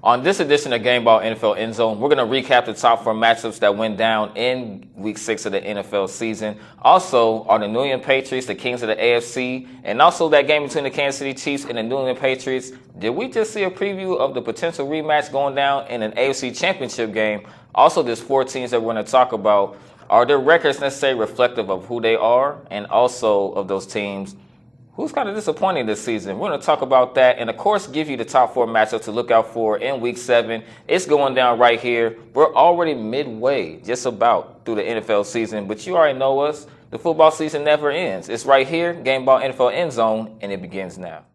On this edition of Gameball NFL Endzone, we're going to recap the top 4 matchups that went down in Week 6 of the NFL season. Also, are the New England Patriots the kings of the AFC? And also that game between the Kansas City Chiefs and the New England Patriots. Did we just see a preview of the potential rematch going down in an AFC Championship game? Also, there's 4 teams that we're going to talk about. Are their records necessarily reflective of who they are? And also of those teams, who's kind of disappointing this season? We're going to talk about that and, of course, give you the top 4 matchups to look out for in Week 7. It's going down right here. We're already midway, just about, through the NFL season. But you already know us. The football season never ends. It's right here, Gameball NFL Endzone, and it begins now.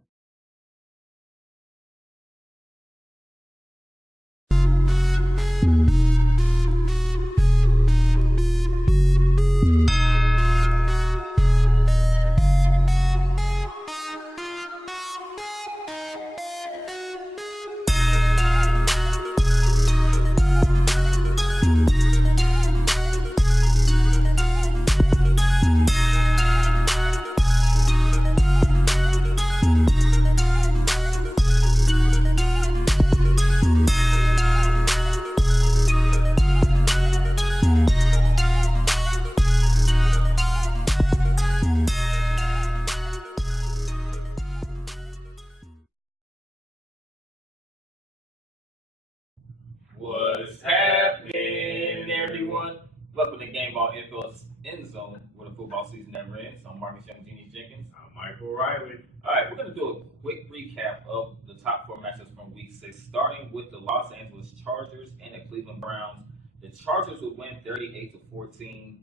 What's happening, everyone? Welcome to Gameball NFL Endzone, where the football season never ends. I'm Marcus Young, Genie Jenkins. I'm Michael Riley. All right, we're going to do a quick recap of the top 4 matchups from Week 6, starting with the Los Angeles Chargers and the Cleveland Browns. The Chargers would win 38-14.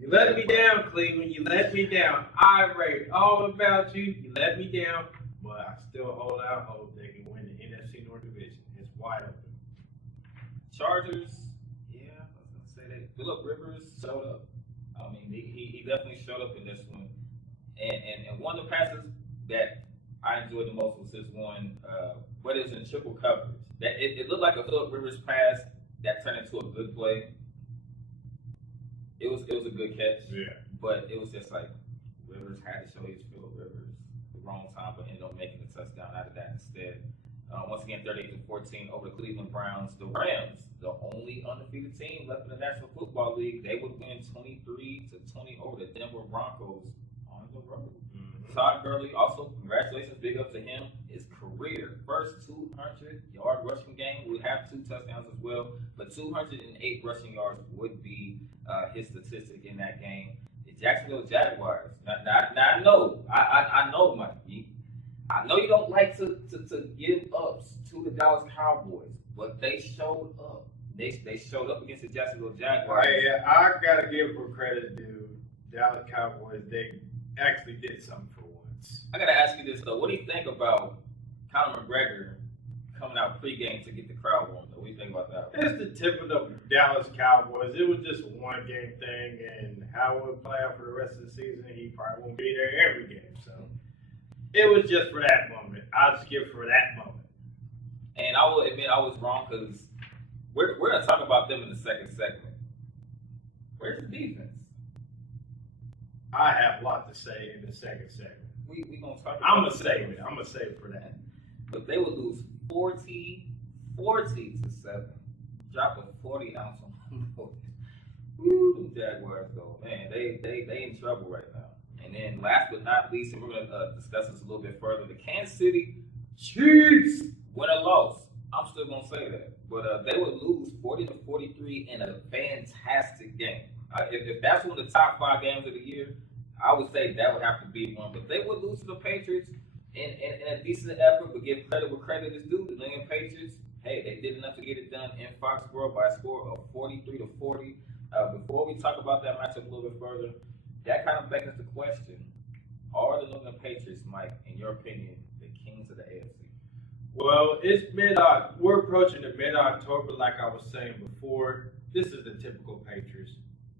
You let me down, Cleveland. You let me down. I raved all about you. You let me down, but I still hold out hope they can win the NFC North Division. It's wide open. Chargers, yeah, I was going to say that. Phillip Rivers showed up. I mean, he definitely showed up in this one. And one of the passes that I enjoyed the most was this one, but it was in triple coverage. That it looked like a Phillip Rivers pass that turned into a good play. It was a good catch. Yeah. But it was just like Rivers had to show his Phillip Rivers the wrong time, but ended up making a touchdown out of that instead. Once again, 38-14 over the Cleveland Browns. The Rams, the only undefeated team left in the National Football League, they would win 23-20 over the Denver Broncos on the road. Mm-hmm. Todd Gurley, also congratulations, big up to him. His career first 200-yard rushing game. Would have 2 touchdowns as well, but 208 rushing yards would be his statistic in that game. The Jacksonville Jaguars. Now I know, Mike. I know you don't like to give ups to the Dallas Cowboys, but they showed up. They showed up against the Jacksonville Jaguars. I gotta give for credit due. Dallas Cowboys, they actually did something for once. I gotta ask you this though. What do you think about Conor McGregor coming out pregame to get the crowd warmed up? What do you think about that? It's the typical Dallas Cowboys. It was just a one-game thing, and how it would play out for the rest of the season, he probably won't be there every game. So it was just for that moment. I'll just give for that moment. And I will admit I was wrong because we're going to talk about them in the second segment. Where's the defense? I have a lot to say in the second segment. We going to talk about I'm going to save it. I'm going to save it for that. But they would lose 40-7. Drop a 40-ounce on them boys. Woo, the Jaguars, though. Man, they in trouble right now. And then last but not least, and we're going to discuss this a little bit further, the Kansas City Chiefs win or loss. I'm still going to say that. But they would lose 40-43 in a fantastic game. If that's one of the top 5 games of the year, I would say that would have to be one. But they would lose to the Patriots in a decent effort, but give credit where credit is due. The New England Patriots, hey, they did enough to get it done in Foxborough by a score of 43-40. Before we talk about that matchup a little bit further, that kind of begs the question, are the New England Patriots, Mike, in your opinion, the kings of the AFC? Well, it's we're approaching the mid-October, like I was saying before. This is the typical Patriots.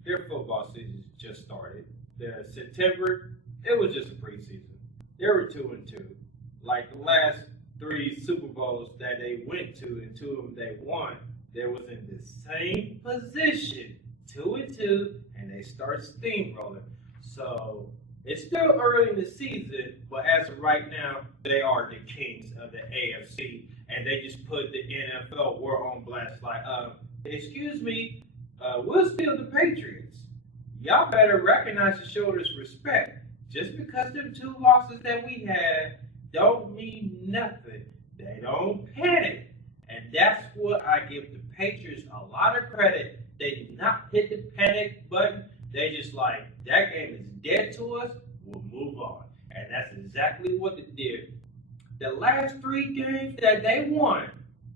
Their football season just started. The September, it was just a preseason. They were 2-2. Like the last 3 Super Bowls that they went to, and 2 of them they won, they was in the same position, 2-2, and they start steamrolling. So it's still early in the season, but as of right now, they are the kings of the AFC. and they just put the NFL war on blast. Like, excuse me, we're still the Patriots. Y'all better recognize and show us respect. Just because them 2 losses that we had don't mean nothing. They don't panic. And that's what I give the Patriots a lot of credit. They did not hit the panic button. They just like, that game is dead to us. We'll move on. And that's exactly what they did. The last 3 games that they won,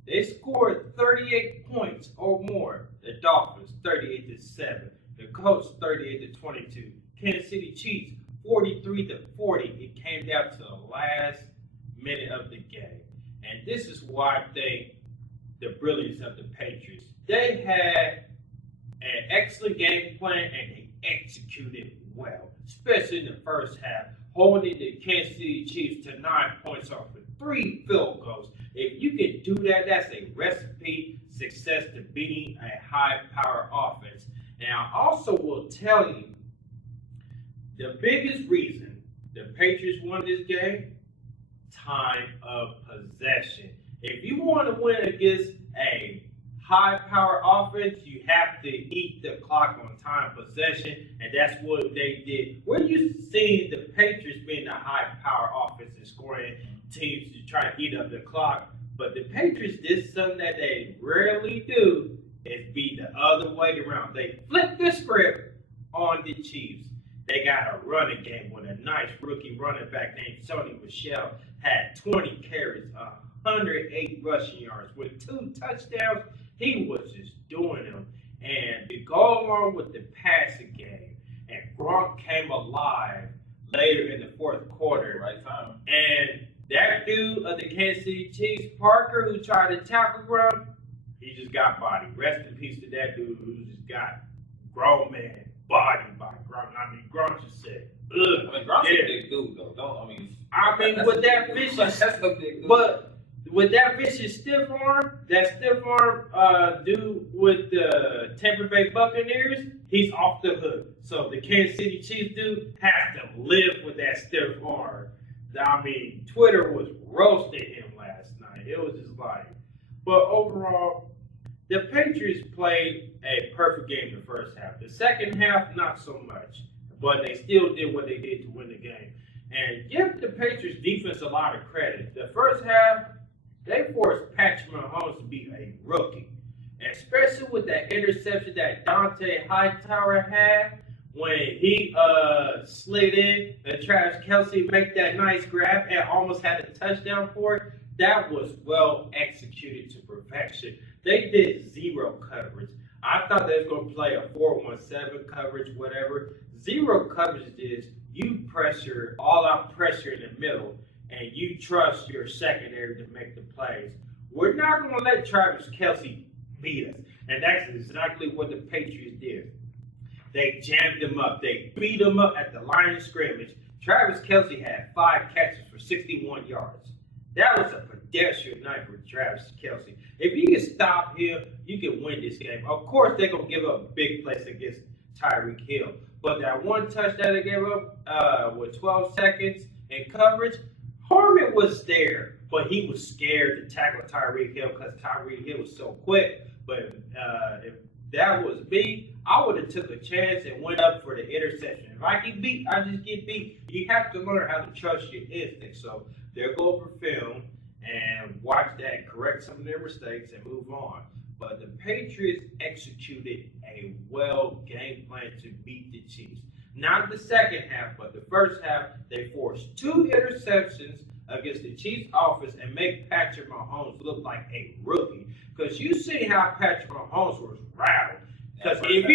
they scored 38 points or more. The Dolphins, 38-7. The Colts, 38-22. Kansas City Chiefs, 43-40. It came down to the last minute of the game. And this is why I think the brilliance of the Patriots. They had an excellent game plan and they executed well, especially in the first half, holding the Kansas City Chiefs to 9 points off with 3 field goals. If you can do that, that's a recipe success to beating a high-power offense. And I also will tell you, the biggest reason the Patriots won this game, time of possession. If you want to win against a high-power offense, you have to eat the clock on time possession, and that's what they did. We're used to seeing the Patriots being a high-power offense and scoring teams to try to eat up the clock, but the Patriots did something that they rarely do, is be the other way around. They flipped the script on the Chiefs. They got a running game with a nice rookie running back named Sony Michel, had 20 carries, 108 rushing yards with 2 touchdowns. He was just doing them. And to go along with the passing game, and Gronk came alive later in the 4th quarter. Right time. And that dude of the Kansas City Chiefs, Parker, who tried to tackle Gronk, he just got body. Rest in peace to that dude who just got grown man body by Gronk. I mean, Gronk just said, ugh. I mean, Gronk's a big dude, though. I mean, with that vicious, that's a big dude. But with that vicious stiff arm, that stiff arm dude with the Tampa Bay Buccaneers, he's off the hook. So the Kansas City Chiefs dude has to live with that stiff arm. I mean, Twitter was roasting him last night. It was just like, but overall, the Patriots played a perfect game the first half. The second half, not so much. But they still did what they did to win the game. And give the Patriots defense a lot of credit. The first half, they forced Patrick Mahomes to be a rookie. Especially with that interception that Dante Hightower had when he slid in and Travis Kelce make that nice grab and almost had a touchdown for it. That was well executed to perfection. They did 0 coverage. I thought they was going to play a 4-1-7 coverage, whatever. 0 coverage is you pressure, all-out pressure in the middle, and you trust your secondary to make the plays. We're not going to let Travis Kelce beat us. And that's exactly what the Patriots did. They jammed him up. They beat him up at the line of scrimmage. Travis Kelce had 5 catches for 61 yards. That was a pedestrian night for Travis Kelce. If you can stop him, you can win this game. Of course, they're going to give up big plays against Tyreek Hill. But that one touchdown they gave up with 12 seconds in coverage, Harmon was there, but he was scared to tackle Tyreek Hill because Tyreek Hill was so quick. But if that was me, I would have took a chance and went up for the interception. If I get beat, I just get beat. You have to learn how to trust your instincts. So they'll go over film and watch that, correct some of their mistakes, and move on. But the Patriots executed a well game plan to beat the Chiefs. Not the second half, but the first half, they forced 2 interceptions against the Chiefs' offense and make Patrick Mahomes look like a rookie. Because you see how Patrick Mahomes was rattled. Because if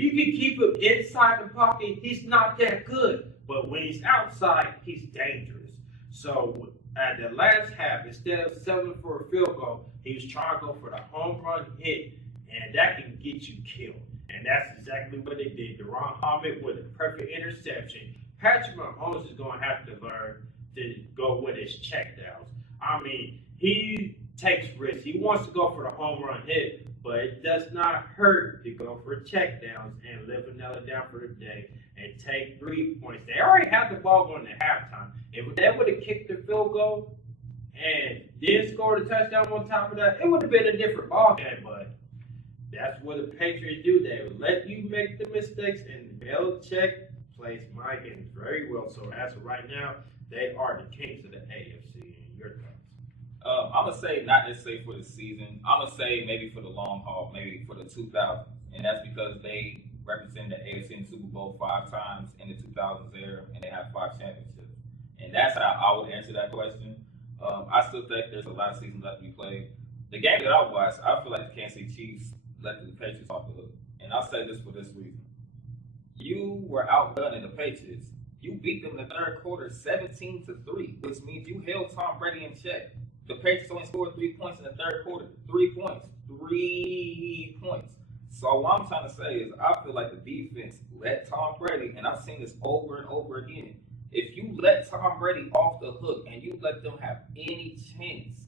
you can keep him inside the pocket, he's not that good. But when he's outside, he's dangerous. So at the last half, instead of settling for a field goal, he was trying to go for the home run hit, and that can get you killed. And that's exactly what they did. Deron Hobbit with a perfect interception. Patrick Mahomes is going to have to learn to go with his checkdowns. I mean, he takes risks. He wants to go for the home run hit, but it does not hurt to go for checkdowns and live another down for the day and take 3 points. They already had the ball going to halftime. If they would have kicked the field goal and then scored a touchdown on top of that, it would have been a different ball game. But that's what the Patriots do. They will let you make the mistakes, and Belichick plays my games very well. So as of right now, they are the kings of the AFC. And your thoughts? I'm gonna say not necessarily for the season. I'm gonna say maybe for the long haul, maybe for the 2000s, and that's because they represent the AFC in the Super Bowl 5 times in the 2000s era, and they have 5 championships. And that's how I would answer that question. I still think there's a lot of seasons left to be played. The game that I watched, I feel like the Kansas City Chiefs let the Patriots off the hook, and I'll say this for this reason: you were outgunning the Patriots. You beat them in the third quarter 17-3, which means you held Tom Brady in check. The Patriots only scored 3 points in the third quarter. 3 points. 3 points. So what I'm trying to say is I feel like the defense let Tom Brady, and I've seen this over and over again, if you let Tom Brady off the hook and you let them have any chance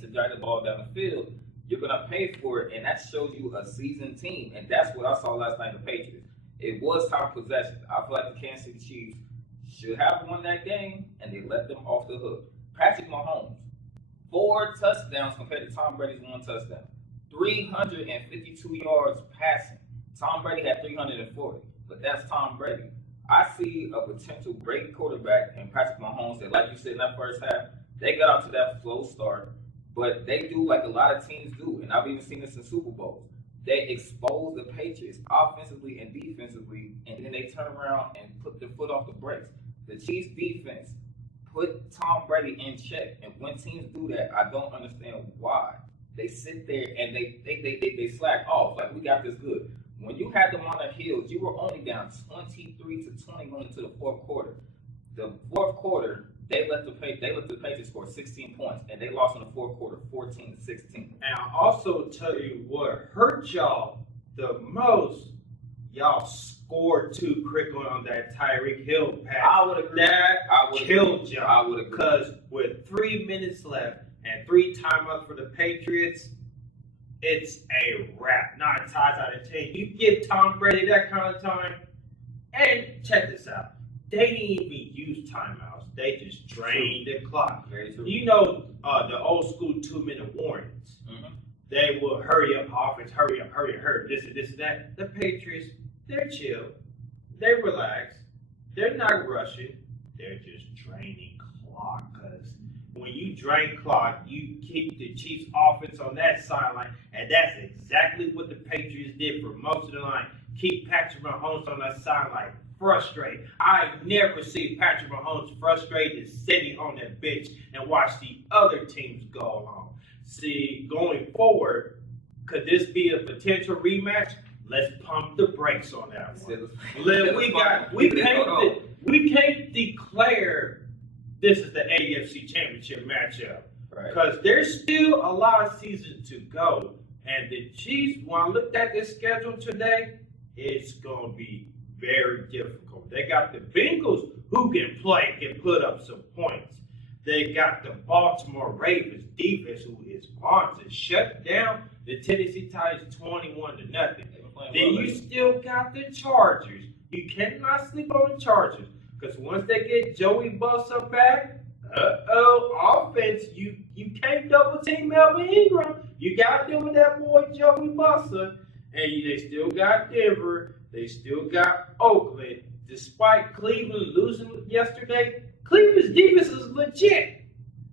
to drag the ball down the field, you're going to pay for it, and that shows you a seasoned team. And that's what I saw last night in the Patriots. It was time possession. I feel like the Kansas City Chiefs should have won that game, and they let them off the hook. Patrick Mahomes, 4 touchdowns compared to Tom Brady's 1 touchdown. 352 yards passing. Tom Brady had 340, but that's Tom Brady. I see a potential great quarterback in Patrick Mahomes that, like you said in that first half, they got out to that slow start, but they do like a lot of teams do, and I've even seen this in Super Bowls. They expose the Patriots offensively and defensively, and then they turn around and put their foot off the brakes. The Chiefs defense put Tom Brady in check, and when teams do that, I don't understand why. They sit there and they slack off like we got this good. When you had them on the heels, you were only down 23-20 going into the fourth quarter. The fourth quarter, they let the Patriots score 16 points, and they lost in the fourth quarter 14-16. And I'll also tell you what hurt y'all the most. Y'all scored too quickly on that Tyreek Hill pass. I would agree. That killed y'all. I would agree. Because with 3 minutes left and 3 timeouts for the Patriots, it's a wrap. 9 times out of 10. You give Tom Brady that kind of time, and check this out. They didn't even use timeouts. They just drained the clock. Very true. You know the old school 2-minute warnings. Mm-hmm. They will hurry up offense, hurry up, this and that. The Patriots, they're chill. They relax. They're not rushing. They're just draining clock. Because when you drain clock, you keep the Chiefs offense on that sideline. And that's exactly what the Patriots did for most of the line. Keep Patrick Mahomes on that sideline. Frustrated. I never see Patrick Mahomes frustrated sitting on that bench and watch the other teams go along. See, going forward, could this be a potential rematch? Let's pump the brakes on that one. We can't declare this is the AFC Championship matchup because there's still a lot of season to go. And the Chiefs, when I looked at this schedule today, it's going to be very difficult. They got the Bengals who can play, can put up some points. They got the Baltimore Ravens defense who is on to shut down the Tennessee Titans 21-0. Then you still got the Chargers. You cannot sleep on the Chargers because once they get Joey Bosa back, offense, you can't double team Melvin Ingram. You got them with that boy Joey Bosa, and they still got Denver. They still got Oakland. Despite Cleveland losing yesterday, Cleveland's defense is legit.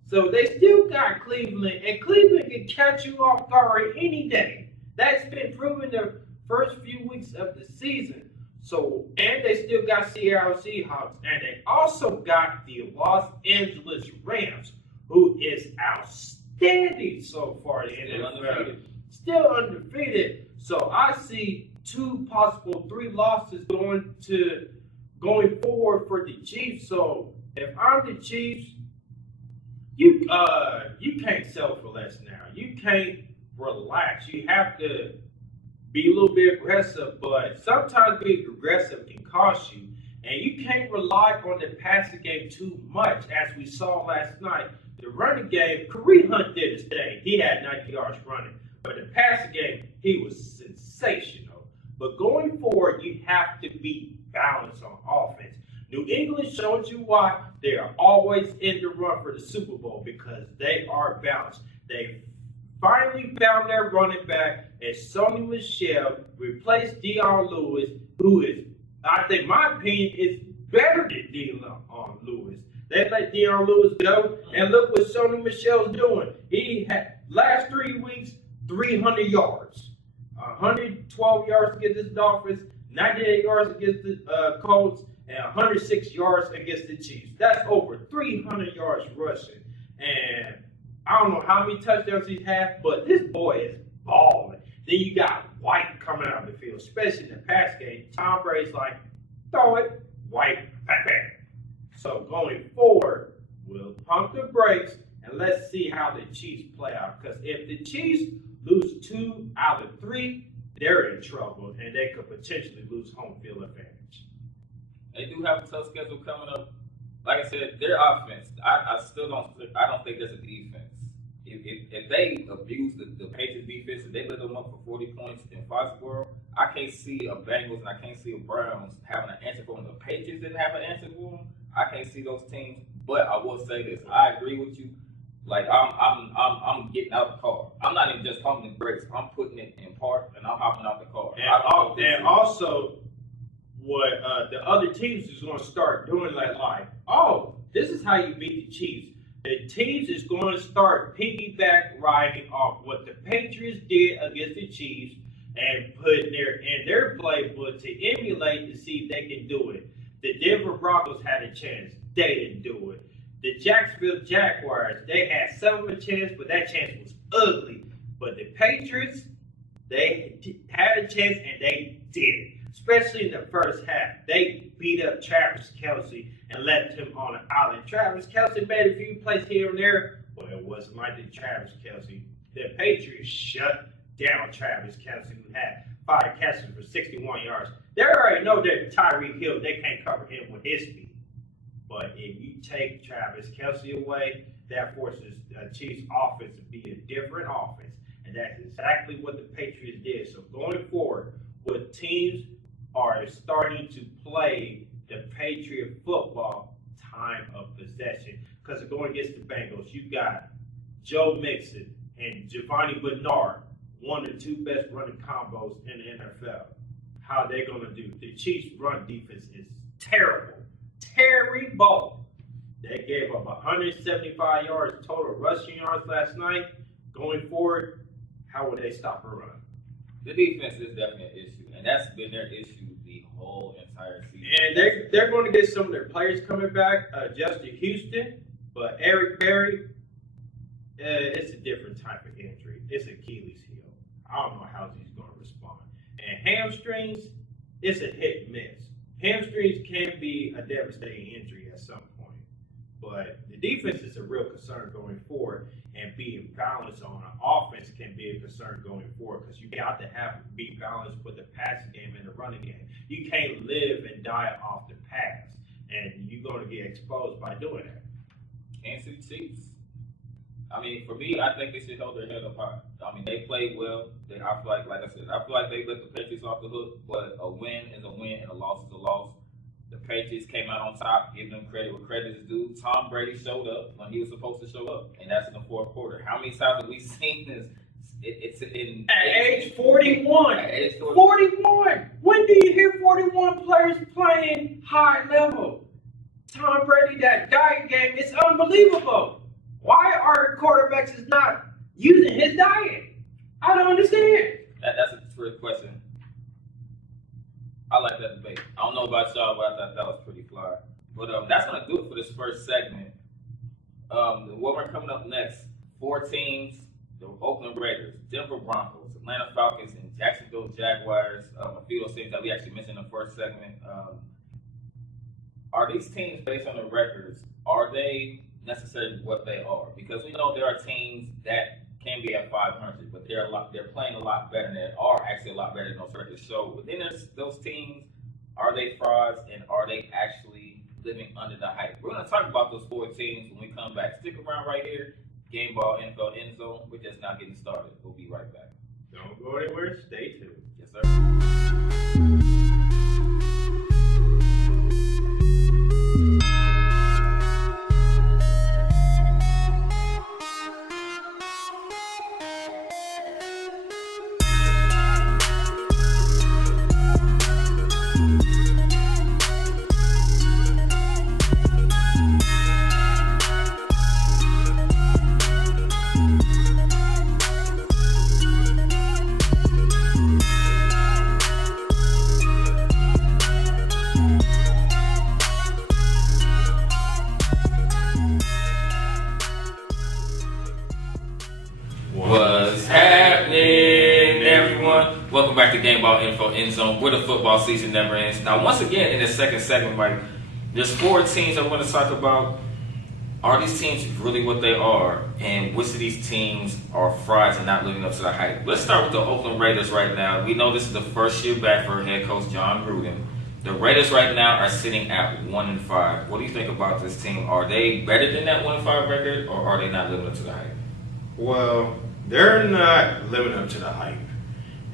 So they still got Cleveland, and Cleveland can catch you off guard any day. That's been proven the first few weeks of the season. So, and they still got Seattle Seahawks, and they also got the Los Angeles Rams, who is outstanding so far in the NFL. Still undefeated. So I see 2 possible 3 losses going forward for the Chiefs. So if I'm the Chiefs, you can't settle for less now. You can't relax. You have to be a little bit aggressive, but sometimes being aggressive can cost you. And you can't rely on the passing game too much, as we saw last night. The running game, Kareem Hunt did his thing. He had 90 yards running. But the passing game, he was sensational. But going forward, you have to be balanced on offense. New England showed you why they are always in the run for the Super Bowl because they are balanced. They finally found their running back, and Sony Michel replaced Dion Lewis, who is, I think, my opinion, is better than Dion Lewis. They let Dion Lewis go, and look what Sony Michel's doing. He had last 3 weeks, 300 yards, 112 yards against the Dolphins, 98 yards against the Colts, and 106 yards against the Chiefs. That's over 300 yards rushing. And I don't know how many touchdowns he's had, but this boy is balling. Then you got White coming out of the field, especially in the pass game. Tom Brady's like, throw it, White, bang, bang. So going forward, we'll pump the brakes and let's see how the Chiefs play out. Because if the Chiefs lose 2 out of 3, they're in trouble and they could potentially lose home field advantage. They do have a tough schedule coming up. Like I said, their offense, I don't think there's a defense. If they abuse the Patriots defense and they let them up for 40 points in Foxborough, I can't see a Bengals and I can't see a Browns having an answer for them. The Patriots didn't have an answer for them. I can't see those teams. But I will say this, I agree with you. Like I'm getting out the car. I'm not even just pumping the brakes. I'm putting it in park and I'm hopping out the car. And also, what the other teams is going to start doing, like, oh, this is how you beat the Chiefs. The teams is going to start piggyback riding off what the Patriots did against the Chiefs and put in their playbook to emulate to see if they can do it. The Denver Broncos had a chance. They didn't do it. The Jacksonville Jaguars, they had some of a chance, but that chance was ugly. But the Patriots, they had a chance and they did it. Especially in the first half. They beat up Travis Kelce and left him on an island. Travis Kelce made a few plays here and there, but it wasn't like the Travis Kelce. The Patriots shut down Travis Kelce, who had 5 catches for 61 yards. They already know that Tyreek Hill, they can't cover him with his speed. But if you take Travis Kelce away, that forces the Chiefs' offense to be a different offense. And that's exactly what the Patriots did. So going forward, what teams are starting to play the Patriot football time of possession. Because going against the Bengals, you got Joe Mixon and Giovanni Bernard, one of the 2 best running combos in the NFL. How are they going to do? The Chiefs' run defense is terrible. Terrible. They gave up 175 yards total rushing yards last night. Going forward, how will they stop a run? The defense is definitely an issue, and that's been their issue the whole entire season. And they're going to get some of their players coming back, Justin Houston, but Eric Berry, it's a different type of injury. It's Achilles heel. I don't know how he's going to respond. And hamstrings, it's a hit and miss. Hamstrings can be a devastating injury at some point, but the defense is a real concern going forward. And being balanced on an offense can be a concern going forward because you got to be balanced with the passing game and the running game. You can't live and die off the pass, and you're going to get exposed by doing that. Kansas City Chiefs. I mean, for me, I think they should hold their head up high. I mean, they played well. I feel like I said, I feel like they let the Patriots off the hook, but a win is a win and a loss is a loss. The Patriots came out on top, giving them credit where credit is due. Tom Brady showed up when he was supposed to show up, and that's in the 4th quarter. How many times have we seen this? It's in at age 41. At age 41. When do you hear 41 players playing high level? Tom Brady, that diet game, it's unbelievable. Why are quarterbacks is not using his diet? I don't understand. That's a trick question. I like that debate. I don't know about y'all, but I thought that was pretty fly. But that's going to do it for this first segment. What we're coming up next, 4 teams, the Oakland Raiders, Denver Broncos, Atlanta Falcons, and Jacksonville Jaguars. A few of those teams that we actually mentioned in the first segment. Are these teams, based on the records, are they necessarily what they are? Because we know there are teams that can be at 500, but they're playing a lot better than they are actually a lot better than those records show. Within those teams, are they frauds and are they actually living under the hype? We're going to talk about those 4 teams when we come back. Stick around right here. Gameball, NFL, Endzone. We're just not getting started. We'll be right back. Don't go anywhere. Stay tuned. Yes, sir. Welcome back to Gameball Info Endzone, where the football season never ends. Now, once again, in the second segment, Mike, there's 4 teams I want to talk about. Are these teams really what they are? And which of these teams are frauds and not living up to the hype? Let's start with the Oakland Raiders right now. We know this is the first year back for head coach John Gruden. The Raiders right now are sitting at 1-5. What do you think about this team? Are they better than that 1-5 record, or are they not living up to the hype? Well, they're not living up to the hype.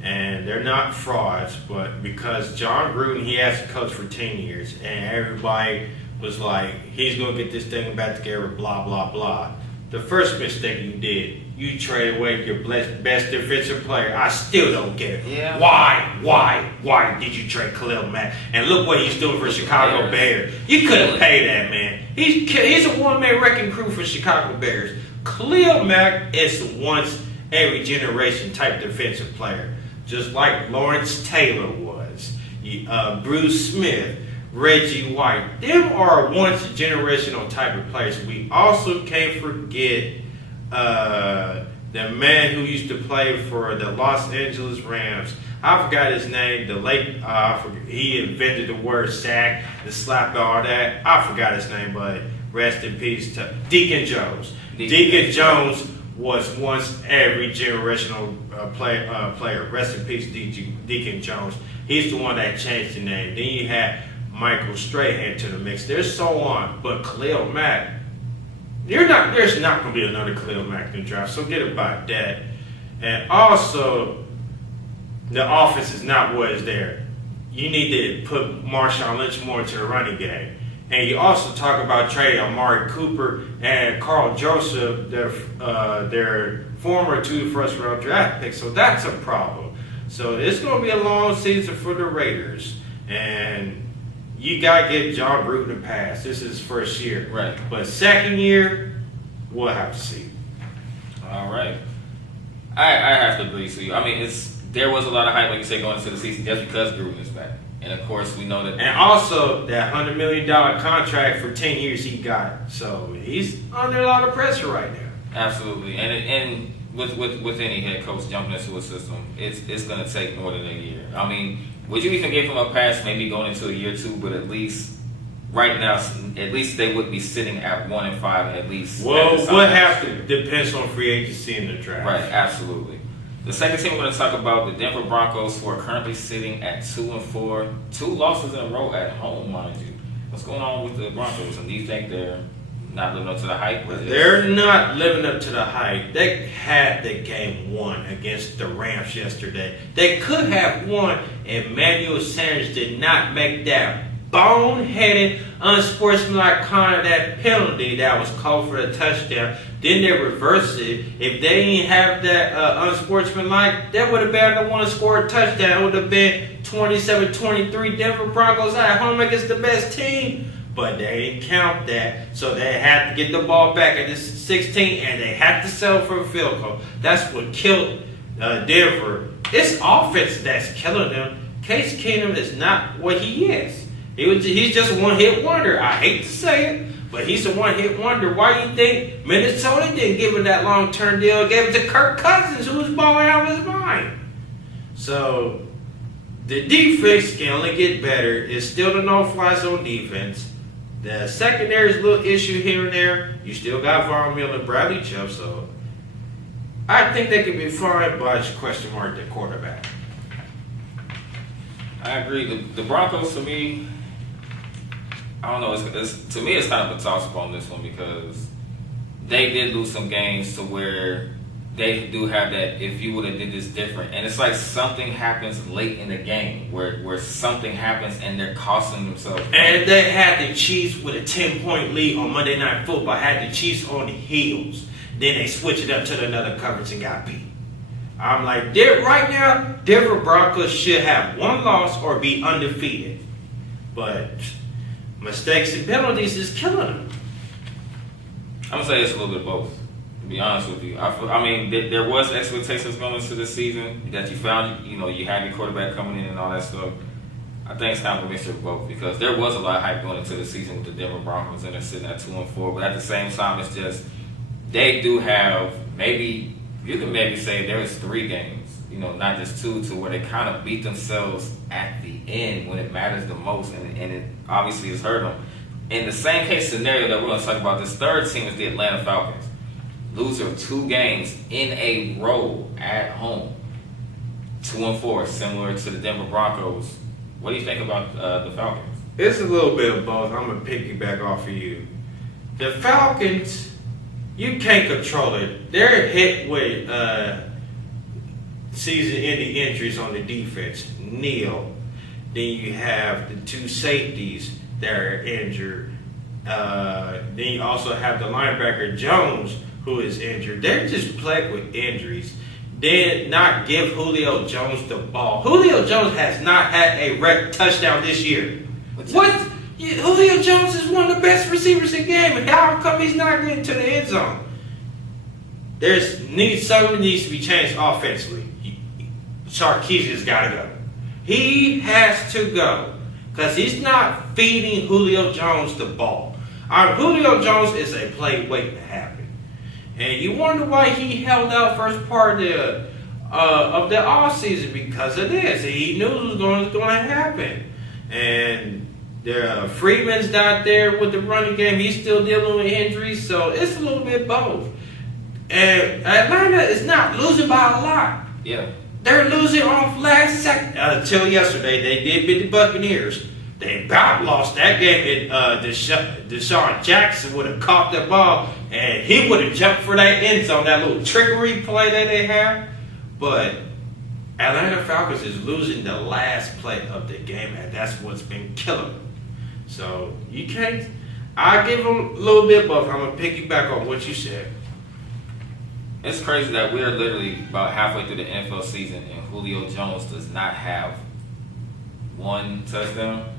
And they're not frauds, but because John Gruden, he has coached for 10 years, and everybody was like, he's going to get this thing back together, blah, blah, blah. The first mistake you did, you traded away your best defensive player. I still don't get it. Yeah. Why did you trade Khalil Mack? And look what he's doing for Chicago Bears. You couldn't pay that, man. He's a one-man wrecking crew for Chicago Bears. Khalil Mack is once every generation type defensive player, just like Lawrence Taylor was, Bruce Smith, Reggie White. Them are once generational type of players. We also can't forget the man who used to play for the Los Angeles Rams. I forgot his name. The late he invented the word sack, the slap, all that. I forgot his name, but rest in peace to Deacon Jones. Deacon Jones was once every generational player. Rest in peace, Deacon Jones. He's the one that changed the name. Then you had Michael Strahan to the mix. There's so on. But Khalil Mack, there's not going to be another Khalil Mack in the draft, so get about that. And also, the offense is not what is there. You need to put Marshawn Lynch more into the running game. And you also talk about trading Amari Cooper and Carl Joseph, their former 2 first-round draft picks. So that's a problem. So it's going to be a long season for the Raiders. And you got to get John Gruden a pass. This is his first year. Right. But second year, we'll have to see. All right. I have to agree with you. I mean, there was a lot of hype, like you said, going into the season just because Gruden is back. And of course, we know that. And also, that $100 million contract for 10 years he got. So he's under a lot of pressure right now. Absolutely. And with any head coach jumping into a system, it's going to take more than a year. I mean, would you even give him a pass maybe going into a year or 2, but at least right now, at least they would be sitting at 1-5 at least. Well, what happens depends on free agency in the draft. Right, absolutely. The second team we're going to talk about, the Denver Broncos, who are currently sitting at 2-4, 2 losses in a row at home, mind you. What's going on with the Broncos? And do you think they're not living up to the hype? They're not living up to the hype. They had the game won against the Rams yesterday. They could have won, and Emmanuel Sanders did not make that boneheaded, unsportsmanlike kind of that penalty that was called for the touchdown. Then they reversed it. If they didn't have that unsportsmanlike, that would have been the one to score a touchdown. It would have been 27-23 Denver Broncos at home against the best team. But they didn't count that, so they had to get the ball back at the 16, and they had to settle for a field goal. That's what killed Denver. It's offense that's killing them. Case Keenum is not what he is. He's just a one-hit wonder. I hate to say it, but he's a one-hit wonder. Why do you think Minnesota didn't give him that long-term deal? Gave it to Kirk Cousins, who was balling out of his mind. So the defense can only get better. It's still the no-fly zone defense. The secondary is a little issue here and there. You still got Von Miller, Bradley Chubb, so I think they can be fine, but it's a question mark at quarterback. I agree. The Broncos, to me, I don't know. To me, it's kind of a toss-up on this one because they did lose some games to where they do have that if you would have did this different. And it's like something happens late in the game where something happens and they're costing themselves. And they had the Chiefs with a 10-point lead on Monday Night Football, had the Chiefs on the heels. Then they switched it up to another coverage and got beat. I'm like, right now, Denver Broncos should have 1 loss or be undefeated. But mistakes and penalties is killing them. I'm going to say it's a little bit of both. To be honest with you, I mean, there was expectations going into the season that you found, you had your quarterback coming in and all that stuff. I think it's kind of a mixture of both because there was a lot of hype going into the season with the Denver Broncos and they're sitting at 2-4. But at the same time, it's just they do have you can maybe say there is 3 games, not just two, to where they kind of beat themselves at the end when it matters the most, and it obviously has hurt them. In the same case scenario that we're going to talk about, this third team is the Atlanta Falcons. Loser of 2 games in a row at home. 2-4, similar to the Denver Broncos. What do you think about the Falcons? It's a little bit of both. I'm going to piggyback off of you. The Falcons, you can't control it. They're hit with season-ending injuries on the defense. Neal. Then you have the 2 safeties that are injured. Then you also have the linebacker Jones, who is injured. They're just plagued with injuries. Did not give Julio Jones the ball. Julio Jones has not had a rec touchdown this year. What? Julio Jones is one of the best receivers in the game. And how come he's not getting to the end zone? Something needs to be changed offensively. Sarkisian's got to go. He has to go because he's not feeding Julio Jones the ball. Julio Jones is a play waiting to happen. And you wonder why he held out first part of the offseason because of this. He knew it was going to happen. And Freeman's not there with the running game. He's still dealing with injuries. So it's a little bit both. And Atlanta is not losing by a lot. Yeah. They're losing off last second. Until yesterday, they did beat the Buccaneers. They about lost that game. Deshaun Jackson would have caught the ball, and he would have jumped for that end zone, that little trickery play that they have. But Atlanta Falcons is losing the last play of the game, and that's what's been killing them. So you can't. I give them a little bit, but I'm gonna piggyback on what you said. It's crazy that we're literally about halfway through the NFL season, and Julio Jones does not have 1 touchdown.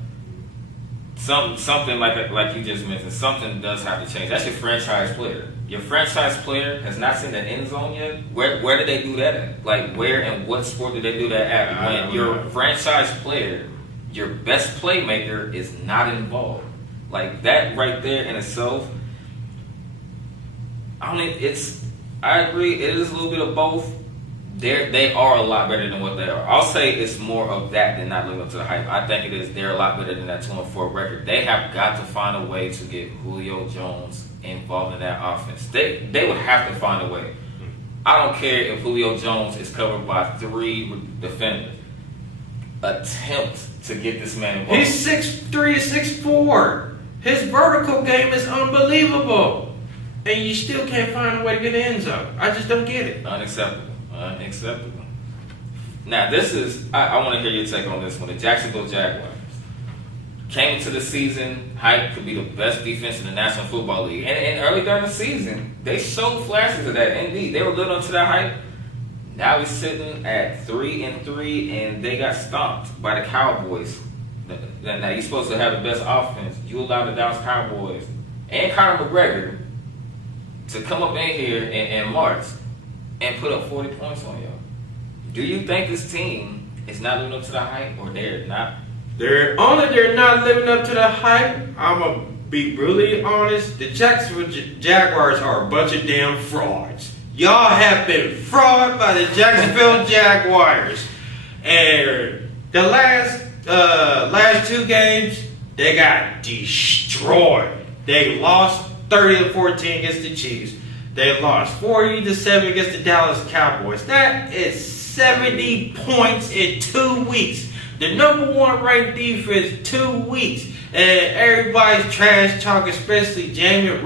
Something like you just mentioned, something does have to change. That's your franchise player. Your franchise player has not seen the end zone yet. Where did they do that at? Like, where and what sport did they do that at? When your franchise player, your best playmaker, is not involved. Like, that right there in itself, I agree, it is a little bit of both. They are a lot better than what they are. I'll say it's more of that than not living up to the hype. I think it is. They're a lot better than that 2-4 record. They have got to find a way to get Julio Jones involved in that offense. They would have to find a way. I don't care if Julio Jones is covered by 3 defenders. Attempt to get this man involved. He's 6'3", 6'4". His vertical game is unbelievable. And you still can't find a way to get in the end zone. I just don't get it. Unacceptable. Now, this is, I want to hear your take on this one. The Jacksonville Jaguars came into the season, hype could be the best defense in the National Football League. And early during the season, they showed flashes of that. Indeed, they were living up to that hype. Now he's sitting at 3-3, and they got stomped by the Cowboys. Now, you're supposed to have the best offense. You allow the Dallas Cowboys and Conor McGregor to come up in here in March and put up 40 points on y'all. Do you think this team is not living up to the hype, or they're not? They're not living up to the hype. I'm going to be really honest. The Jacksonville Jaguars are a bunch of damn frauds. Y'all have been fraud by the Jacksonville Jaguars. And the last 2 games, they got destroyed. They lost 30-14 against the Chiefs. They lost 40-7 against the Dallas Cowboys. That is 70 points in 2 weeks. The number 1 ranked defense, 2 weeks. And everybody's trash talk, especially Jalen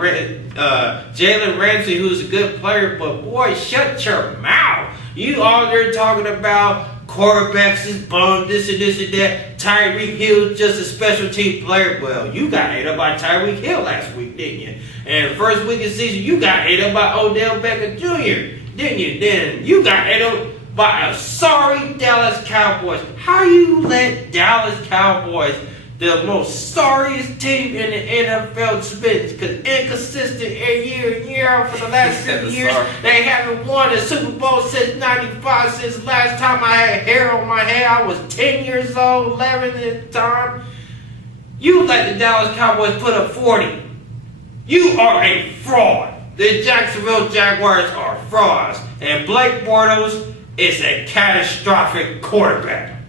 Ramsey, who's a good player. But boy, shut your mouth. You all there talking about quarterbacks is bum, this and that. Tyreek Hill just a special team player. Well, you got ate up by Tyreek Hill last week, didn't you? And first week of the season, you got ate up by Odell Beckham Jr., didn't you? Then you got ate up by a sorry Dallas Cowboys. How you let Dallas Cowboys, the most sorriest team in the NFL, spit? Because inconsistent year in year out for the last 7 years. They haven't won a Super Bowl since '95. Since the last time I had hair on my head, I was 10 years old, 11 at the time. You let the Dallas Cowboys put up 40. You are a fraud. The Jacksonville Jaguars are frauds. And Blake Bortles is a catastrophic quarterback.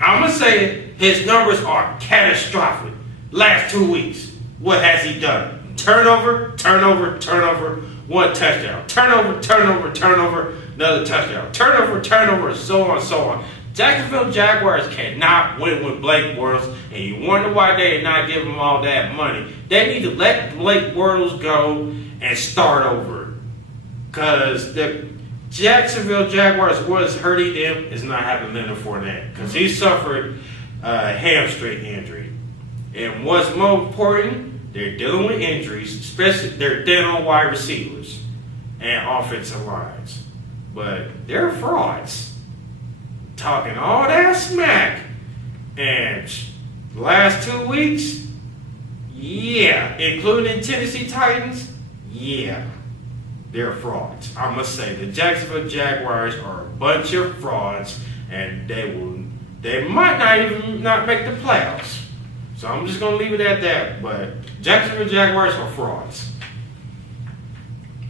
I'm going to say it, his numbers are catastrophic. Last 2 weeks, what has he done? Turnover, turnover, turnover, one touchdown. Turnover, turnover, turnover, another touchdown. Turnover, turnover, so on, so on. Jacksonville Jaguars cannot win with Blake Bortles, and you wonder why they did not give him all that money. They need to let Blake Bortles go and start over. Because the Jacksonville Jaguars, what's hurting them is not having Leonard Fournette. Because he suffered a hamstring injury. And what's more important, they're dealing with injuries, especially they're dealing on wide receivers and offensive lines. But they're frauds. Talking all that smack. And the last 2 weeks, yeah, including Tennessee Titans, yeah, they're frauds. I must say, the Jacksonville Jaguars are a bunch of frauds, and they might not even not make the playoffs. So I'm just gonna leave it at that. But Jacksonville Jaguars are frauds.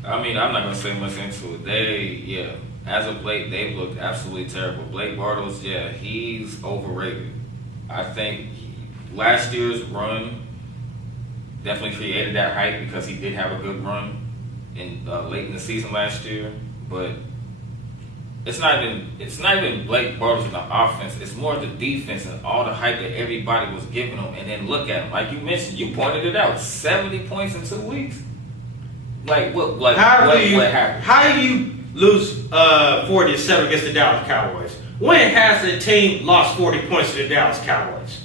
I mean, I'm not gonna say much into it. As of late, they've looked absolutely terrible. Blake Bortles, yeah, he's overrated. I think last year's run definitely created that hype because he did have a good run in late in the season last year. But it's not even Blake Bortles in the offense. It's more the defense and all the hype that everybody was giving him. And then look at him, like you mentioned, you pointed it out: 70 points in 2 weeks. Like what? Like what happened? How do you lose 40-7 against the Dallas Cowboys? When has the team lost 40 points to the Dallas Cowboys?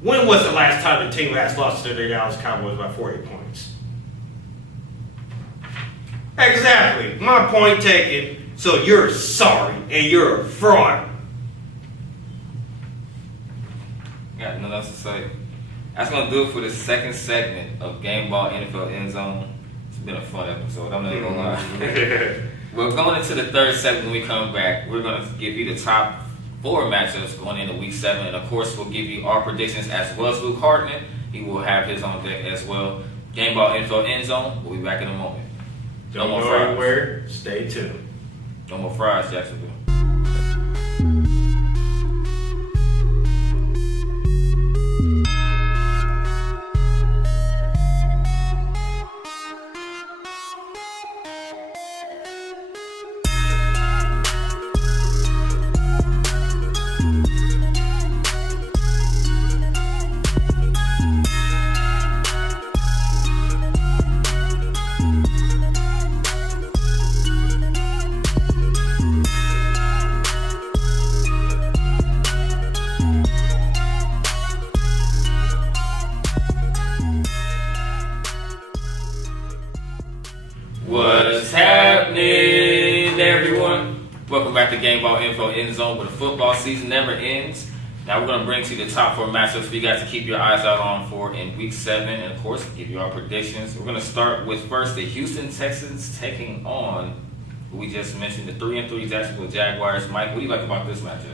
When was the last time the team has lost to the Dallas Cowboys by 40 points? Exactly. My point taken. So you're sorry and you're a fraud. Got nothing else to say. That's going to do it for the second segment of Gameball NFL Endzone. It's been a fun episode. I'm not even going to lie. We're going into the third segment. When we come back, we're going to give you the top 4 matchups going into week 7. And of course, we'll give you our predictions as well as Luke Hartman. He will have his on deck as well. Gameball NFL Endzone. We'll be back in a moment. Don't go anywhere. Stay tuned. No more fries, Jacksonville. What's happening, everyone? Welcome back to Gameball Info Endzone, where the football season never ends. Now we're going to bring to you the top 4 matchups for you guys to keep your eyes out on for in Week 7, and of course, give you our predictions. We're going to start with first the Houston Texans taking on, who we just mentioned, the 3-3 Jacksonville Jaguars. Mike, what do you like about this matchup?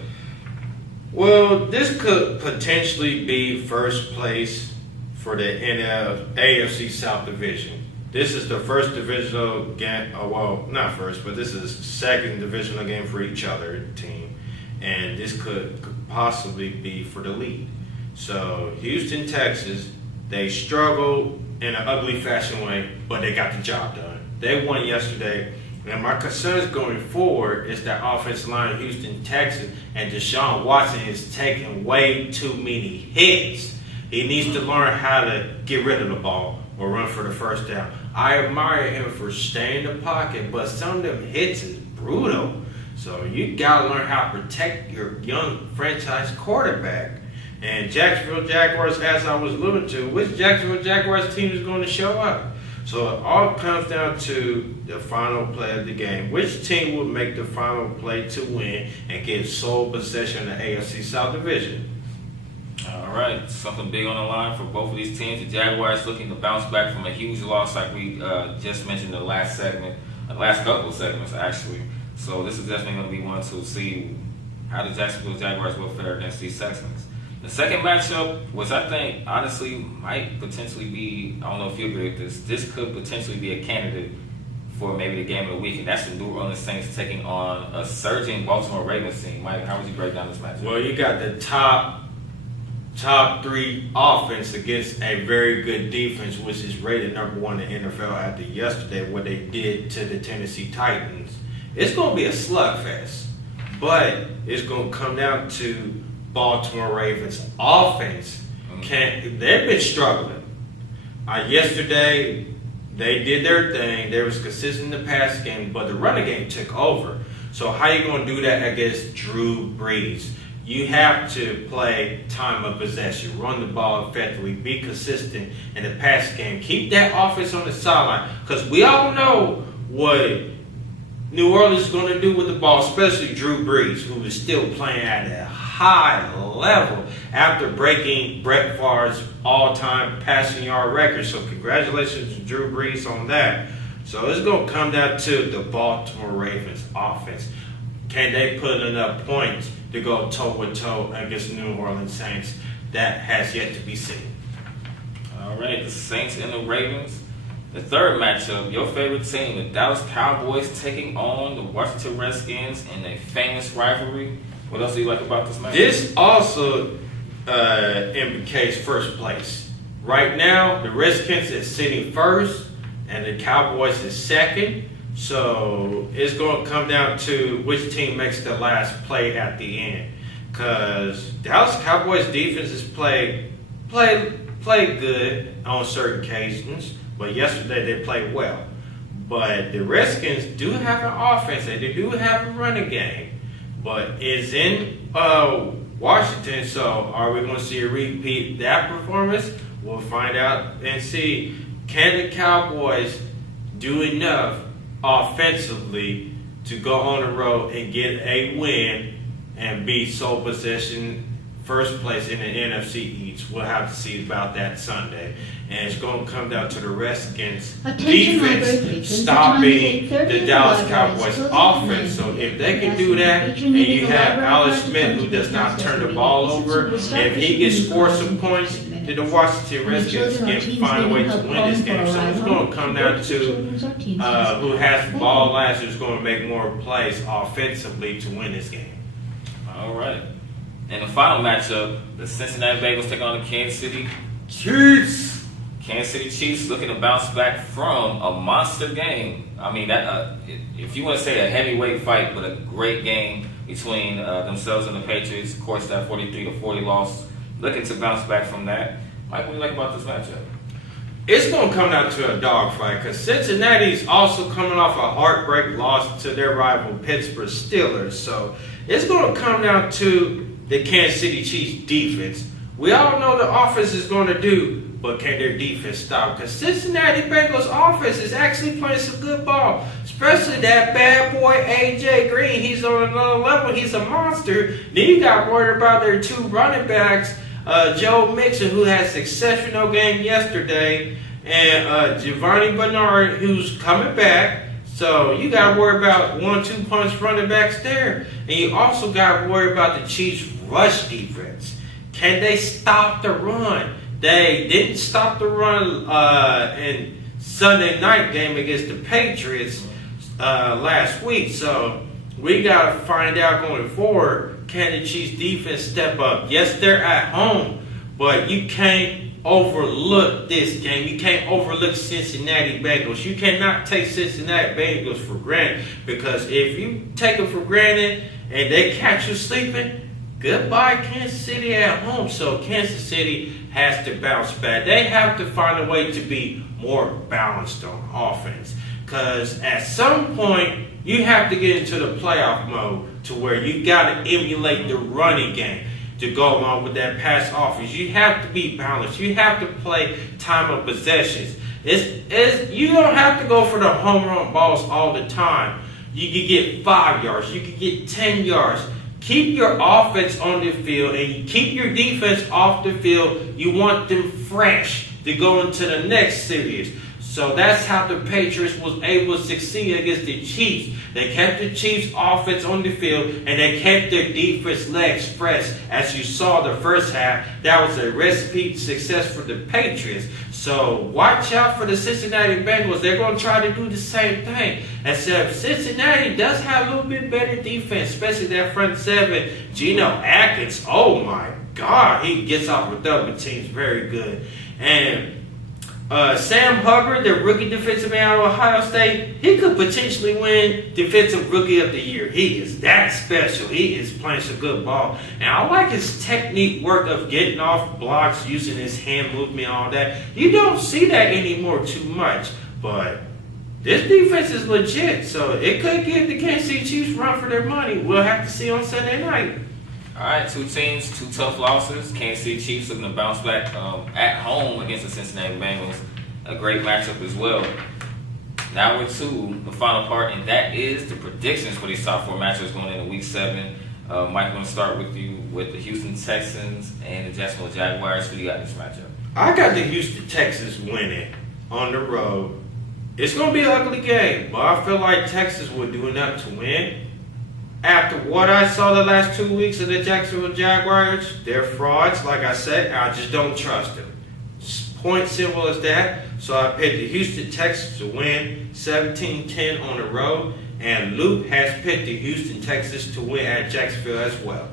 Well, this could potentially be first place for the AFC South Division. This is the first divisional game, well, not first, but this is second divisional game for each other team. And this could possibly be for the lead. So Houston, Texas, they struggled in an ugly fashion way, but they got the job done. They won yesterday. And my concerns going forward is that offensive line of Houston, Texas, and Deshaun Watson is taking way too many hits. He needs to learn how to get rid of the ball or run for the first down. I admire him for staying in the pocket, but some of them hits is brutal. So you got to learn how to protect your young franchise quarterback. And Jacksonville Jaguars, as I was alluding to, which Jacksonville Jaguars team is going to show up? So it all comes down to the final play of the game. Which team will make the final play to win and get sole possession of the AFC South Division? All right, something big on the line for both of these teams. The Jaguars looking to bounce back from a huge loss, like we just mentioned in the last segment, the last couple of segments actually. So this is definitely going to be one to see how the Jacksonville Jaguars will fare against these Texans. The second matchup, which I think honestly might potentially be, I don't know if you agree with this, this could potentially be a candidate for maybe the game of the week, and that's the New Orleans Saints taking on a surging Baltimore Ravens team. Mike, how would you break down this matchup? Well, you got the top 3 offense against a very good defense, which is rated number 1 in the NFL after yesterday, what they did to the Tennessee Titans. It's going to be a slugfest, but it's going to come down to Baltimore Ravens offense. They've been struggling. Yesterday, they did their thing. They was consistent in the pass game, but the running game took over. So how you going to do that against Drew Brees? You have to play time of possession, run the ball effectively, be consistent in the pass game. Keep that offense on the sideline, because we all know what New Orleans is going to do with the ball, especially Drew Brees, who is still playing at a high level after breaking Brett Favre's all-time passing yard record. So congratulations to Drew Brees on that. So it's going to come down to the Baltimore Ravens offense. Can they put enough points to go toe-to-toe against New Orleans Saints? That has yet to be seen. All right, the Saints and the Ravens. The third matchup, your favorite team, the Dallas Cowboys taking on the Washington Redskins in a famous rivalry. What else do you like about this matchup? This also implicates first place. Right now, the Redskins is sitting first, and the Cowboys is second. So it's going to come down to which team makes the last play at the end. Because Dallas Cowboys defense has played good on certain occasions, but yesterday they played well. But the Redskins do have an offense, and they do have a running game, but it's in Washington. So are we going to see a repeat that performance? We'll find out and see. Can the Cowboys do enough offensively to go on the road and get a win and be sole possession first place in the NFC East? We'll have to see about that Sunday. And it's going to come down to the Redskins defense stopping the Dallas Cowboys offense. So if they can do that, and you have Alex Smith, who does not turn the ball over, if he can score some points, then the Washington Redskins can find a way to win this game. So it's going to come down to who has the ball last, who's going to make more plays offensively to win this game. All right. And the final matchup, the Cincinnati Bengals take on the Kansas City Chiefs. Kansas City Chiefs looking to bounce back from a monster game. I mean, that if you want to say a heavyweight fight, but a great game between themselves and the Patriots. Of course, that 43-40 loss. Looking to bounce back from that. Mike, what do you like about this matchup? It's going to come down to a dogfight, because Cincinnati's also coming off a heartbreak loss to their rival Pittsburgh Steelers. So it's going to come down to the Kansas City Chiefs defense. We all know the offense is going to do, but can their defense stop? Because Cincinnati Bengals offense is actually playing some good ball, especially that bad boy A.J. Green. He's on another level. He's a monster. Then you got worried about their 2 running backs, Joe Mixon, who had an exceptional game yesterday, and Giovanni Bernard, who's coming back. So you got to worry about 1-2 punch running backs there. And you also got to worry about the Chiefs' rush defense. Can they stop the run? They didn't stop the run in Sunday night game against the Patriots last week. So we got to find out going forward, can the Chiefs defense step up? Yes, they're at home, but you can't overlook this game. You can't overlook Cincinnati Bengals. You cannot take Cincinnati Bengals for granted, because if you take them for granted and they catch you sleeping, goodbye Kansas City at home. So Kansas City has to bounce back. They have to find a way to be more balanced on offense, because at some point you have to get into the playoff mode to where you got to emulate the running game to go along with that pass offense. You have to be balanced. You have to play time of possessions. You don't have to go for the home run balls all the time. You can get 5 yards. You can get 10 yards. Keep your offense on the field and you keep your defense off the field. You want them fresh to go into the next series. So that's how the Patriots was able to succeed against the Chiefs. They kept the Chiefs' offense on the field, and they kept their defense legs fresh. As you saw the first half, that was a recipe to success for the Patriots. So watch out for the Cincinnati Bengals. They're going to try to do the same thing. Except Cincinnati does have a little bit better defense, especially that front seven. Geno Atkins, oh my God, he gets off with double teams very good. And Sam Hubbard, the rookie defensive man out of Ohio State, he could potentially win Defensive Rookie of the Year. He is that special. He is playing some good ball. And I like his technique work of getting off blocks, using his hand movement, all that. You don't see that anymore too much. But this defense is legit, so it could give the Kansas City Chiefs run for their money. We'll have to see on Sunday night. All right, two teams, two tough losses. Kansas City Chiefs looking to bounce back at home against the Cincinnati Bengals. A great matchup as well. Now we're to the final part, and that is the predictions for these top four matchups going into Week 7. Mike, I'm going to start with you with the Houston Texans and the Jacksonville Jaguars. Who do you got in this matchup? I got the Houston Texans winning on the road. It's going to be an ugly game, but I feel like Texas will do enough to win. After what I saw the last 2 weeks of the Jacksonville Jaguars, they're frauds, like I said, I just don't trust them. Point simple as that. So I picked the Houston Texans to win 17-10 on the road, and Luke has picked the Houston Texans to win at Jacksonville as well.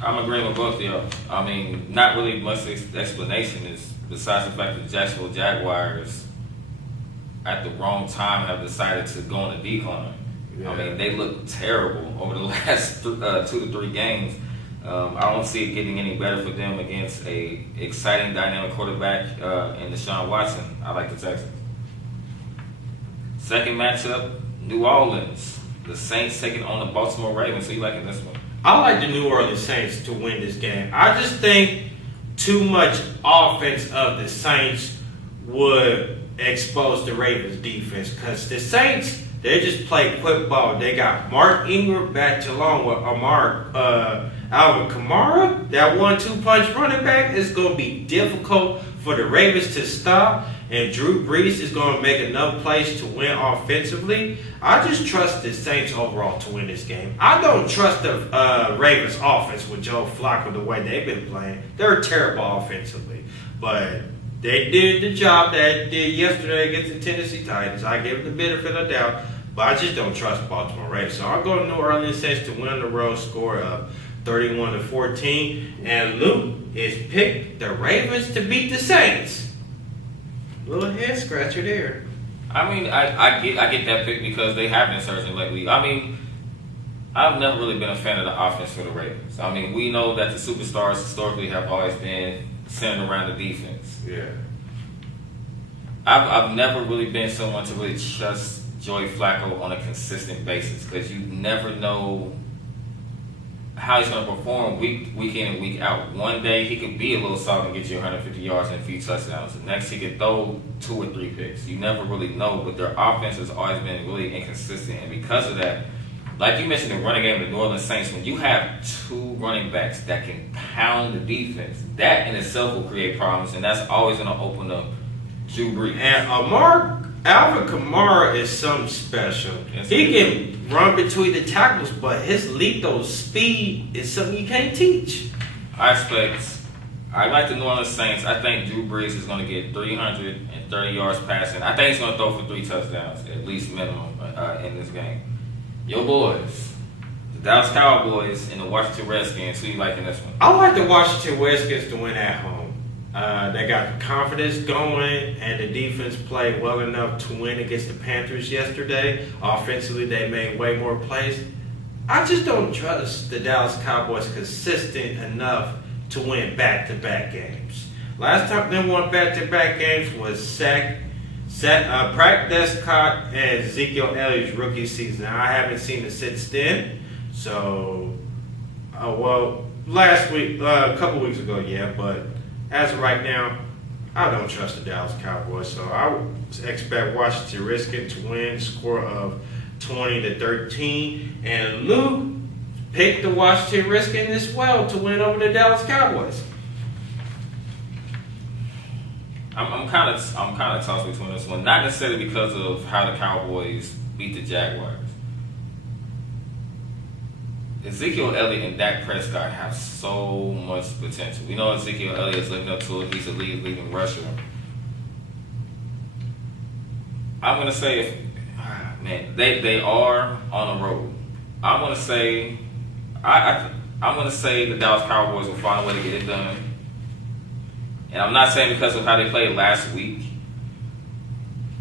I'm agreeing with both of y'all. I mean, not really much explanation is besides the fact that the Jacksonville Jaguars at the wrong time have decided to go on a decline. Yeah. I mean, they look terrible over the last 2 to 3 games. I don't see it getting any better for them against a exciting, dynamic quarterback in Deshaun Watson. I like the Texans. Second matchup, New Orleans. The Saints taking on the Baltimore Ravens. So you liking this one? I like the New Orleans Saints to win this game. I just think too much offense of the Saints would expose the Ravens defense, because the Saints, they just play quick ball. They got Mark Ingram back along with Alvin Kamara. That 1-2 punch running back is going to be difficult for the Ravens to stop. And Drew Brees is going to make enough plays to win offensively. I just trust the Saints overall to win this game. I don't trust the Ravens offense with Joe Flacco the way they've been playing. They're terrible offensively. But they did the job that they did yesterday against the Tennessee Titans. I give them the benefit of the doubt. But I just don't trust Baltimore Ravens. So I'll go to New Orleans Saints to win on the road, score of 31-14. And Luke is picked the Ravens to beat the Saints. Little head scratcher there. I mean, I get that pick because they have been surging lately. I mean, I've never really been a fan of the offense for the Ravens. I mean, we know that the superstars historically have always been centered around the defense. Yeah. I've never really been someone to really trust Joey Flacco on a consistent basis, because you never know how he's going to perform week in and week out. One day he could be a little solid and get you 150 yards and a few touchdowns. The next he could throw 2 or 3 picks. You never really know, but their offense has always been really inconsistent. And because of that, like you mentioned, the running game of the New Orleans Saints, when you have 2 running backs that can pound the defense, that in itself will create problems, and that's always going to open up Drew Brees. And Alvin Kamara is something special. Yes, he can run between the tackles, but his lethal speed is something you can't teach. I like the New Orleans Saints. I think Drew Brees is going to get 330 yards passing. I think he's going to throw for 3 touchdowns, at least minimum, in this game. Your boys, the Dallas Cowboys and the Washington Redskins. Who you like in this one? I like the Washington Redskins to win at home. They got the confidence going, and the defense played well enough to win against the Panthers yesterday. Offensively, they made way more plays. I just don't trust the Dallas Cowboys consistent enough to win back-to-back games. Last time they won back-to-back games was Pratt Descott and Ezekiel Elliott's rookie season. I haven't seen it since then. So, last week, a couple weeks ago, yeah, but as of right now, I don't trust the Dallas Cowboys, so I would expect Washington Redskins to win, score of 20-13. And Luke picked the Washington Redskins as well to win over the Dallas Cowboys. I'm kind of tossed between this one. Not necessarily because of how the Cowboys beat the Jaguars. Ezekiel Elliott and Dak Prescott have so much potential. We know Ezekiel Elliott is living up to it. He's a leading rusher. I'm gonna say, they are on the road. I'm gonna say, I'm gonna say the Dallas Cowboys will find a way to get it done. And I'm not saying because of how they played last week.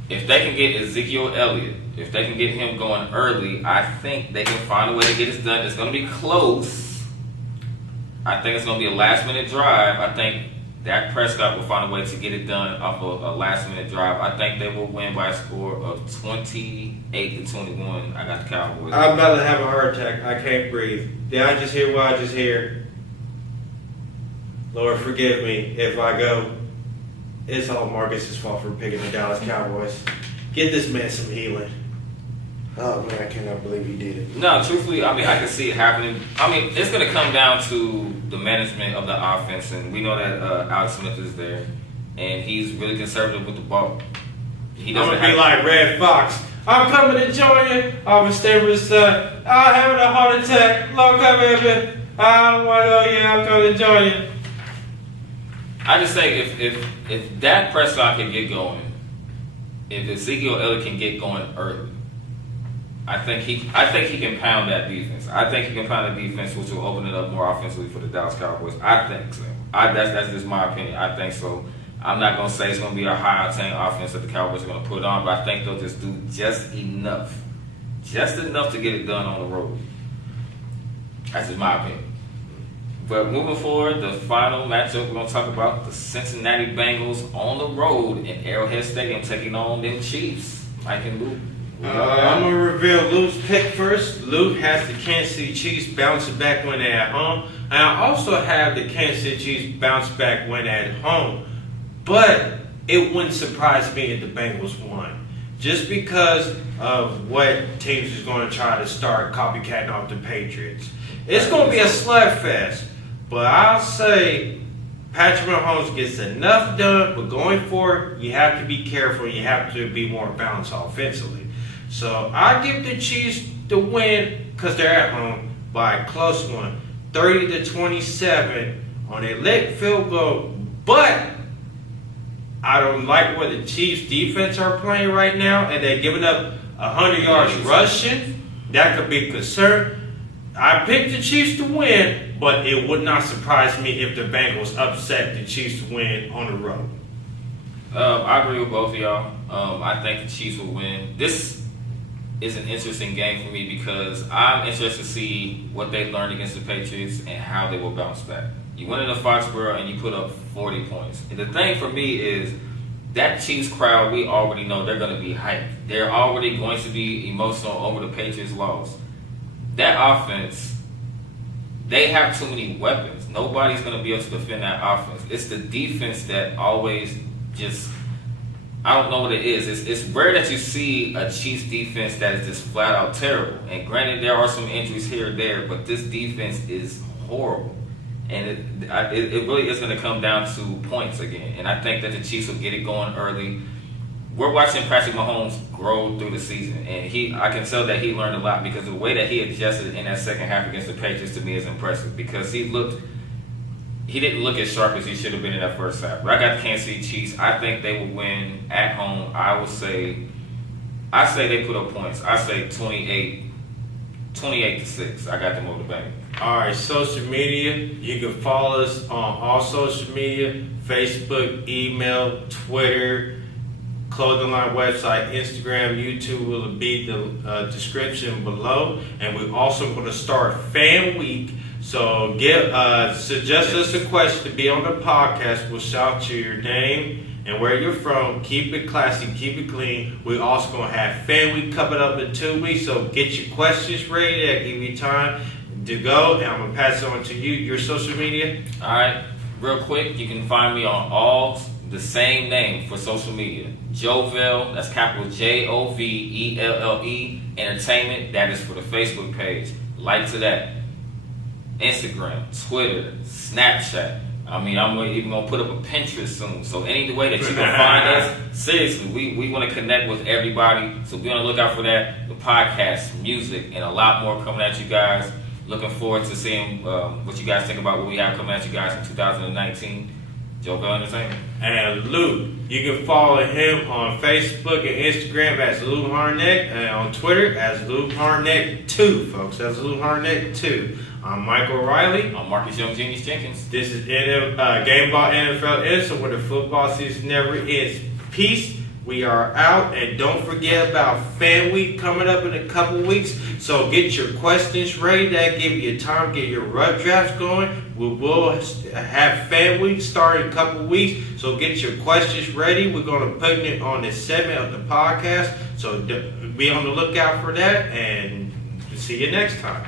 If they can get Ezekiel Elliott, if they can get him going early, I think they can find a way to get this done. It's going to be close. I think it's going to be a last-minute drive. I think Dak Prescott will find a way to get it done off of a last-minute drive. I think they will win by a score of 28-21. I got the Cowboys. I'm about to have a heart attack. I can't breathe. Did I just hear what I just hear? Lord, forgive me if I go. It's all Marcus's fault for picking the Dallas Cowboys. Get this man some healing. Oh man, I cannot believe he did it. No, truthfully, I mean, I can see it happening. I mean, it's going to come down to the management of the offense, and we know that Alex Smith is there, and he's really conservative with the ball. I'm going to be like Red Fox. I'm coming to join you. I'm a stable son. I'm having a heart attack. Lord, come here. I don't want to go. Yeah, I'm coming to join you. I just say if Dak Prescott can get going, if Ezekiel Elliott can get going early, I think he can pound that defense. I think he can pound the defense, which will open it up more offensively for the Dallas Cowboys. I think so. That's just my opinion. I think so. I'm not gonna say it's gonna be a high octane offense that the Cowboys are gonna put on, but I think they'll just do just enough to get it done on the road. That's just my opinion. But moving forward, the final matchup we're going to talk about, the Cincinnati Bengals on the road in Arrowhead Stadium taking on them Chiefs. Mike and Luke. I'm going to reveal Luke's pick first. Luke has the Kansas City Chiefs bouncing back when they're at home. And I also have the Kansas City Chiefs bounce back when at home. But it wouldn't surprise me if the Bengals won. Just because of what teams is going to try to start copycatting off the Patriots. It's going to be a slugfest. But I'll say Patrick Mahomes gets enough done, but going forward, you have to be careful. You have to be more balanced offensively. So I give the Chiefs the win because they're at home by a close one, 30-27 on a late field goal. But I don't like where the Chiefs defense are playing right now, and they're giving up 100 yards rushing. That could be a concern. I picked the Chiefs to win, but it would not surprise me if the Bengals upset the Chiefs to win on the road. I agree with both of y'all. I think the Chiefs will win. This is an interesting game for me because I'm interested to see what they learned against the Patriots and how they will bounce back. You went into Foxborough and you put up 40 points. And the thing for me is that Chiefs crowd, we already know they're going to be hyped. They're already going to be emotional over the Patriots' loss. That offense, they have too many weapons. Nobody's going to be able to defend that offense. It's the defense that always just, I don't know what it is. It's rare that you see a Chiefs defense that is just flat out terrible. And granted, there are some injuries here or there, but this defense is horrible. And it really is going to come down to points again. And I think that the Chiefs will get it going early. We're watching Patrick Mahomes grow through the season, and I can tell that he learned a lot because the way that he adjusted in that second half against the Patriots to me is impressive because he didn't look as sharp as he should have been in that first half. But I got the Kansas City Chiefs. I think they will win at home. I say they put up points. I say 28-6. I got them over the Bengals. All right, social media. You can follow us on all social media: Facebook, email, Twitter, Clothing Line website, Instagram, YouTube will be the description below. And we're also going to start Fan Week. So suggest us a question to be on the podcast. We'll shout you your name and where you're from. Keep it classy, keep it clean. We're also going to have Fan Week coming up in 2 weeks. So get your questions ready. I'll give you time to go. And I'm going to pass it on to you, your social media. All right, real quick, you can find me on all the same name for social media. Jovelle, that's capital Jovelle Entertainment. That is for the Facebook page. Like to that. Instagram, Twitter, Snapchat, I mean, I'm even gonna put up a Pinterest soon. So any way that you can find us, seriously, we want to connect with everybody. So be on the lookout for that. The podcast, music, and a lot more coming at you guys. Looking forward to seeing what you guys think about what we have coming at you guys in 2019. Joe Bell Entertainment. And Luke, you can follow him on Facebook and Instagram as Luke Harnett, and on Twitter as Luke Harnett2, folks. That's Luke Harnett2. I'm Michael Riley. I'm Marcus Young Genius Jenkins. This is Gameball NFL Endzone, where the football season never ends. Peace. We are out, and don't forget about Fan Week coming up in a couple weeks. So get your questions ready. That give you time, get your rough drafts going. We will have Fan Week starting in a couple weeks. So get your questions ready. We're going to put it on the segment of the podcast. So be on the lookout for that, and see you next time.